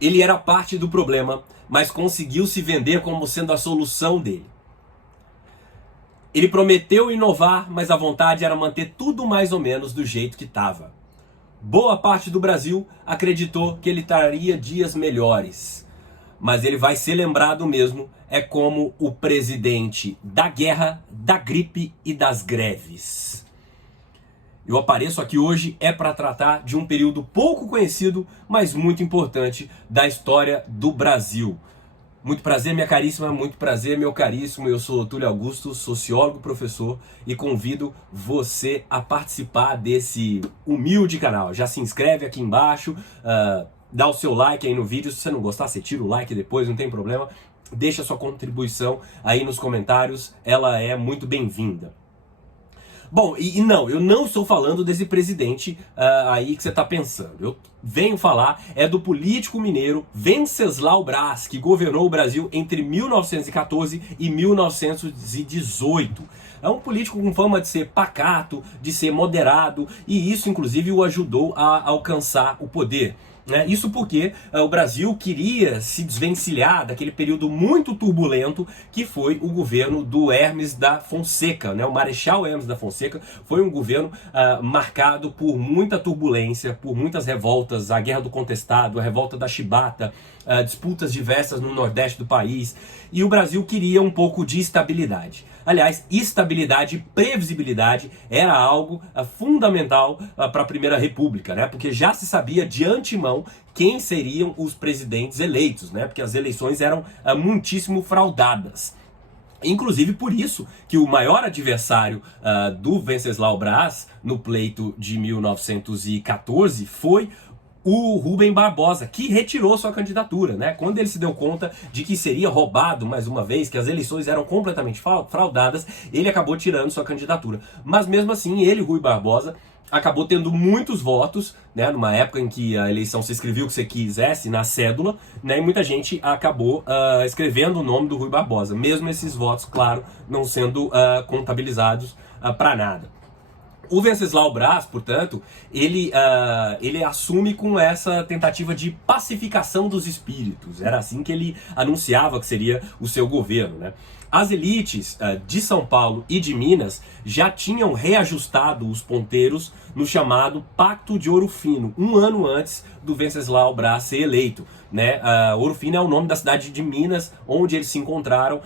Ele era parte do problema, mas conseguiu se vender como sendo a solução dele. Ele prometeu inovar, mas a vontade era manter tudo mais ou menos do jeito que estava. Boa parte do Brasil acreditou que ele traria dias melhores, mas ele vai ser lembrado mesmo como o presidente da guerra, da gripe e das greves. Eu apareço aqui hoje para tratar de um período pouco conhecido, mas muito importante da história do Brasil. Muito prazer, minha caríssima, muito prazer, meu caríssimo. Eu sou Túlio Augusto, sociólogo, professor, e convido você a participar desse humilde canal. Já se inscreve aqui embaixo, dá o seu like aí no vídeo. Se você não gostar, você tira o like depois, não tem problema. Deixa sua contribuição aí nos comentários, ela é muito bem-vinda. Bom, não, eu não estou falando desse presidente aí que você está pensando. Eu venho falar do político mineiro Venceslau Braz, que governou o Brasil entre 1914 e 1918. É um político com fama de ser pacato, de ser moderado, e isso inclusive o ajudou a alcançar o poder. Isso porque o Brasil queria se desvencilhar daquele período muito turbulento que foi o governo do Hermes da Fonseca. O Marechal Hermes da Fonseca foi um governo marcado por muita turbulência, por muitas revoltas, a Guerra do Contestado, a Revolta da Chibata, disputas diversas no Nordeste do país, e o Brasil queria um pouco de estabilidade. Aliás, estabilidade e previsibilidade era algo fundamental para a Primeira República, porque já se sabia de antemão quem seriam os presidentes eleitos, porque as eleições eram muitíssimo fraudadas. Inclusive por isso que o maior adversário do Venceslau Braz no pleito de 1914 foi o Rubem Barbosa, que retirou sua candidatura, Quando ele se deu conta de que seria roubado mais uma vez, que as eleições eram completamente fraudadas, ele acabou tirando sua candidatura. Mas mesmo assim, ele, Rui Barbosa, acabou tendo muitos votos, numa época em que a eleição se escrevia o que você quisesse na cédula, e muita gente acabou escrevendo o nome do Rui Barbosa, mesmo esses votos, claro, não sendo contabilizados para nada. O Venceslau Braz, portanto, ele assume com essa tentativa de pacificação dos espíritos. Era assim que ele anunciava que seria o seu governo, As elites de São Paulo e de Minas já tinham reajustado os ponteiros no chamado Pacto de Ouro Fino, um ano antes do Venceslau Braz ser eleito. Ouro Fino é o nome da cidade de Minas, onde eles se encontraram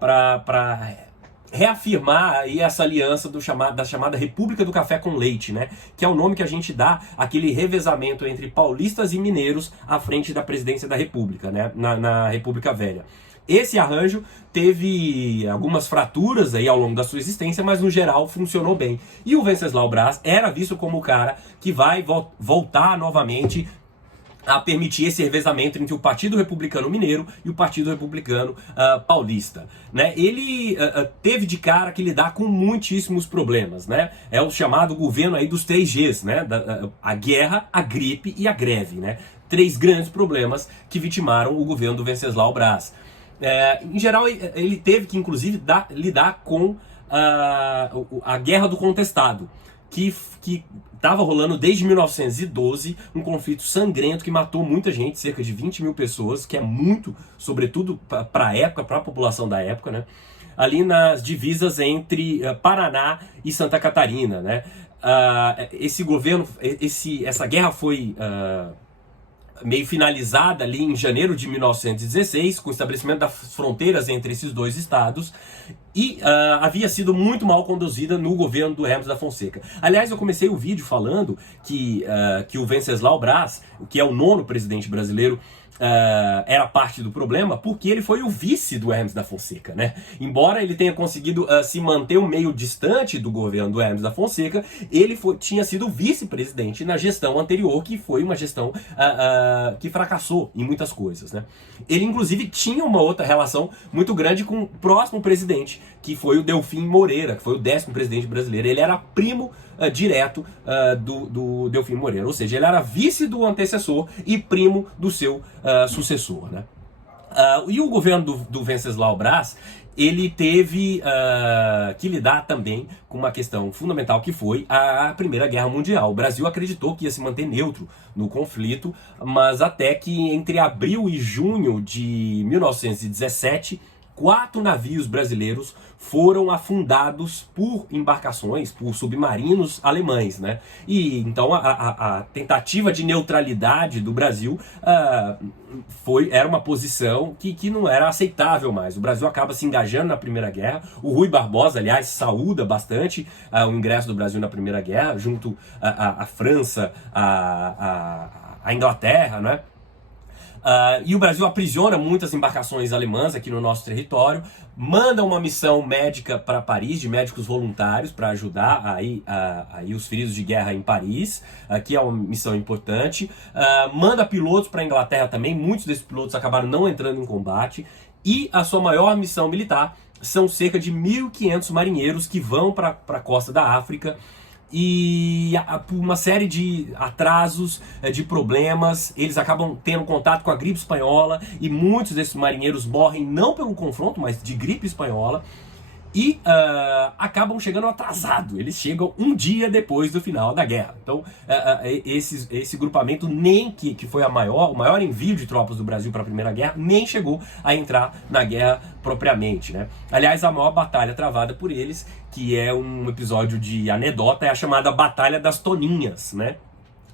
para reafirmar aí essa aliança da chamada República do Café com Leite, que é o nome que a gente dá àquele revezamento entre paulistas e mineiros à frente da presidência da República, na República Velha. Esse arranjo teve algumas fraturas aí ao longo da sua existência, mas no geral funcionou bem. E o Venceslau Braz era visto como o cara que vai voltar novamente a permitir esse revezamento entre o Partido Republicano Mineiro e o Partido Republicano Paulista. Ele teve de cara que lidar com muitíssimos problemas. É o chamado governo aí dos 3 Gs, a guerra, a gripe e a greve. 3 grandes problemas que vitimaram o governo do Venceslau Braz. Em geral, ele teve que, inclusive, lidar com a Guerra do Contestado, que estava rolando desde 1912, um conflito sangrento que matou muita gente, cerca de 20 mil pessoas, que é muito, sobretudo para a época, para a população da época, ali nas divisas entre Paraná e Santa Catarina. Esse governo, essa guerra foi meio finalizada ali em janeiro de 1916, com o estabelecimento das fronteiras entre esses 2 estados, e havia sido muito mal conduzida no governo do Hermes da Fonseca. Aliás, eu comecei o vídeo falando que o Venceslau Braz, que é o 9º presidente brasileiro, era parte do problema, porque ele foi o vice do Hermes da Fonseca, Embora ele tenha conseguido se manter um meio distante do governo do Hermes da Fonseca, ele tinha sido vice-presidente na gestão anterior, que foi uma gestão que fracassou em muitas coisas, Ele, inclusive, tinha uma outra relação muito grande com o próximo presidente, que foi o Delfim Moreira, que foi o 10º presidente brasileiro. Ele era primo direto do Delfim Moreira, ou seja, ele era vice do antecessor e primo do seu sucessor, E o governo do Venceslau Braz, ele teve que lidar também com uma questão fundamental que foi a Primeira Guerra Mundial. O Brasil acreditou que ia se manter neutro no conflito, mas até que entre abril e junho de 1917, 4 navios brasileiros foram afundados por embarcações, por submarinos alemães, né? E então a tentativa de neutralidade do Brasil era uma posição que não era aceitável mais. O Brasil acaba se engajando na Primeira Guerra. O Rui Barbosa, aliás, saúda bastante o ingresso do Brasil na Primeira Guerra, junto à França, à Inglaterra, né? E o Brasil aprisiona muitas embarcações alemãs aqui no nosso território, manda uma missão médica para Paris, de médicos voluntários, para ajudar aí os feridos de guerra em Paris, que é uma missão importante, manda pilotos para a Inglaterra também, muitos desses pilotos acabaram não entrando em combate, e a sua maior missão militar são cerca de 1.500 marinheiros que vão para a costa da África, e por uma série de atrasos, de problemas, eles acabam tendo contato com a gripe espanhola e muitos desses marinheiros morrem não pelo confronto, mas de gripe espanhola, e acabam chegando atrasado. Eles chegam um dia depois do final da guerra. Então esse grupamento, nem que foi o maior envio de tropas do Brasil para a Primeira Guerra, nem chegou a entrar na guerra propriamente, né? Aliás, a maior batalha travada por eles, que é um episódio de anedota, é a chamada Batalha das Toninhas, né?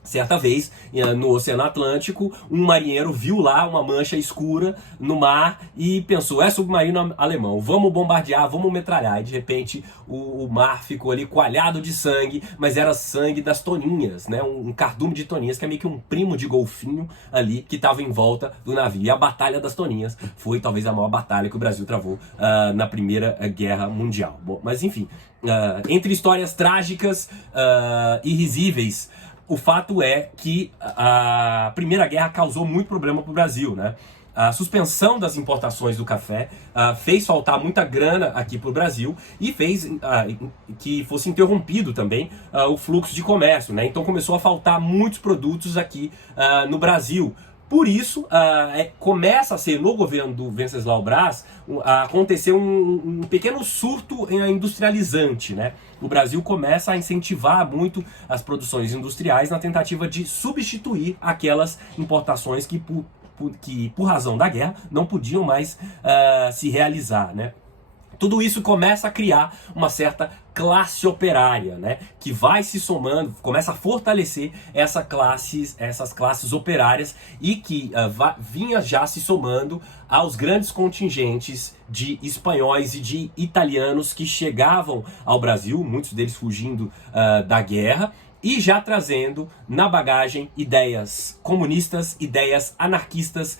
Certa vez, no Oceano Atlântico, um marinheiro viu lá uma mancha escura no mar e pensou, é submarino alemão, vamos bombardear, vamos metralhar. E de repente o mar ficou ali coalhado de sangue, mas era sangue das toninhas, né? Um cardume de toninhas, que é meio que um primo de golfinho ali, que estava em volta do navio. E a Batalha das Toninhas foi talvez a maior batalha que o Brasil travou na Primeira Guerra Mundial. Bom, mas enfim, entre histórias trágicas e risíveis, o fato é que a Primeira Guerra causou muito problema para o Brasil, né? A suspensão das importações do café fez faltar muita grana aqui para o Brasil e fez que fosse interrompido também o fluxo de comércio, né? Então começou a faltar muitos produtos aqui no Brasil. Por isso, começa a ser, no governo do Venceslau Braz, acontecer um pequeno surto industrializante, né? O Brasil começa a incentivar muito as produções industriais na tentativa de substituir aquelas importações que por razão da guerra, não podiam mais se realizar, né? Tudo isso começa a criar uma certa classe operária, né, que vai se somando, começa a fortalecer essas classes operárias e que vinha já se somando aos grandes contingentes de espanhóis e de italianos que chegavam ao Brasil, muitos deles fugindo da guerra, e já trazendo na bagagem ideias comunistas, ideias anarquistas,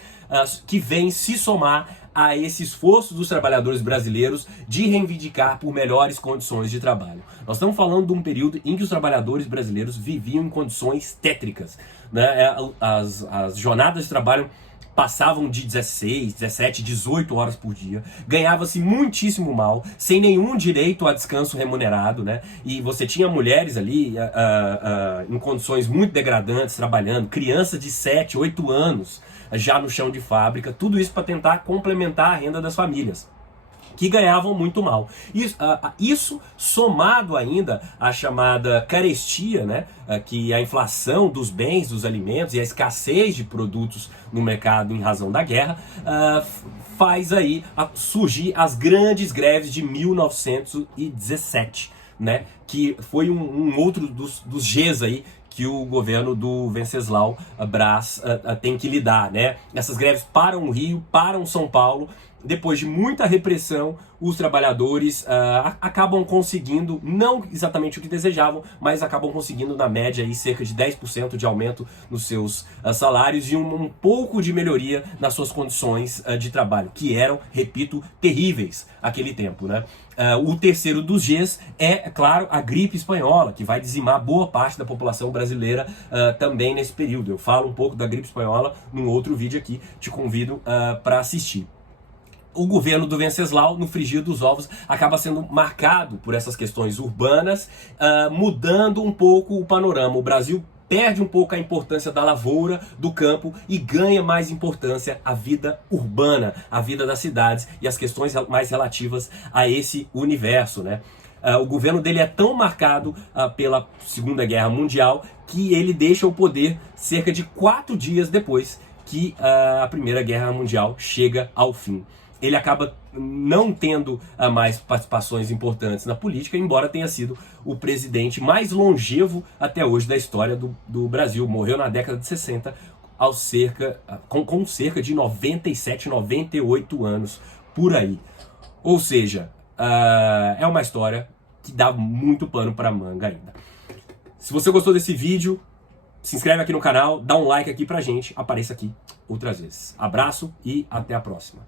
que vêm se somar a esse esforço dos trabalhadores brasileiros de reivindicar por melhores condições de trabalho. Nós estamos falando de um período em que os trabalhadores brasileiros viviam em condições tétricas, né? As jornadas de trabalho passavam de 16, 17, 18 horas por dia, ganhava-se muitíssimo mal, sem nenhum direito a descanso remunerado, né? E você tinha mulheres ali em condições muito degradantes, trabalhando, crianças de 7, 8 anos já no chão de fábrica, tudo isso para tentar complementar a renda das famílias, que ganhavam muito mal. Isso somado ainda à chamada carestia, né, que é a inflação dos bens, dos alimentos e a escassez de produtos no mercado em razão da guerra, faz aí surgir as grandes greves de 1917, né, que foi um outro dos Gs aí que o governo do Venceslau Braz tem que lidar, né? Essas greves param o Rio, param São Paulo. Depois de muita repressão, os trabalhadores acabam conseguindo, não exatamente o que desejavam, mas acabam conseguindo, na média, aí, cerca de 10% de aumento nos seus salários e um pouco de melhoria nas suas condições de trabalho, que eram, repito, terríveis naquele tempo, né? O terceiro dos Gs é, claro, a gripe espanhola, que vai dizimar boa parte da população brasileira também nesse período. Eu falo um pouco da gripe espanhola num outro vídeo aqui, te convido para assistir. O governo do Venceslau, no frigir dos ovos, acaba sendo marcado por essas questões urbanas, mudando um pouco o panorama. O Brasil perde um pouco a importância da lavoura, do campo, e ganha mais importância a vida urbana, a vida das cidades e as questões mais relativas a esse universo, né? O governo dele é tão marcado pela Segunda Guerra Mundial que ele deixa o poder cerca de 4 dias depois que a Primeira Guerra Mundial chega ao fim. Ele acaba não tendo mais participações importantes na política, embora tenha sido o presidente mais longevo até hoje da história do Brasil. Morreu na década de 60 com cerca de 97, 98 anos por aí. Ou seja, é uma história que dá muito pano para manga ainda. Se você gostou desse vídeo, se inscreve aqui no canal, dá um like aqui pra gente, apareça aqui outras vezes. Abraço e até a próxima.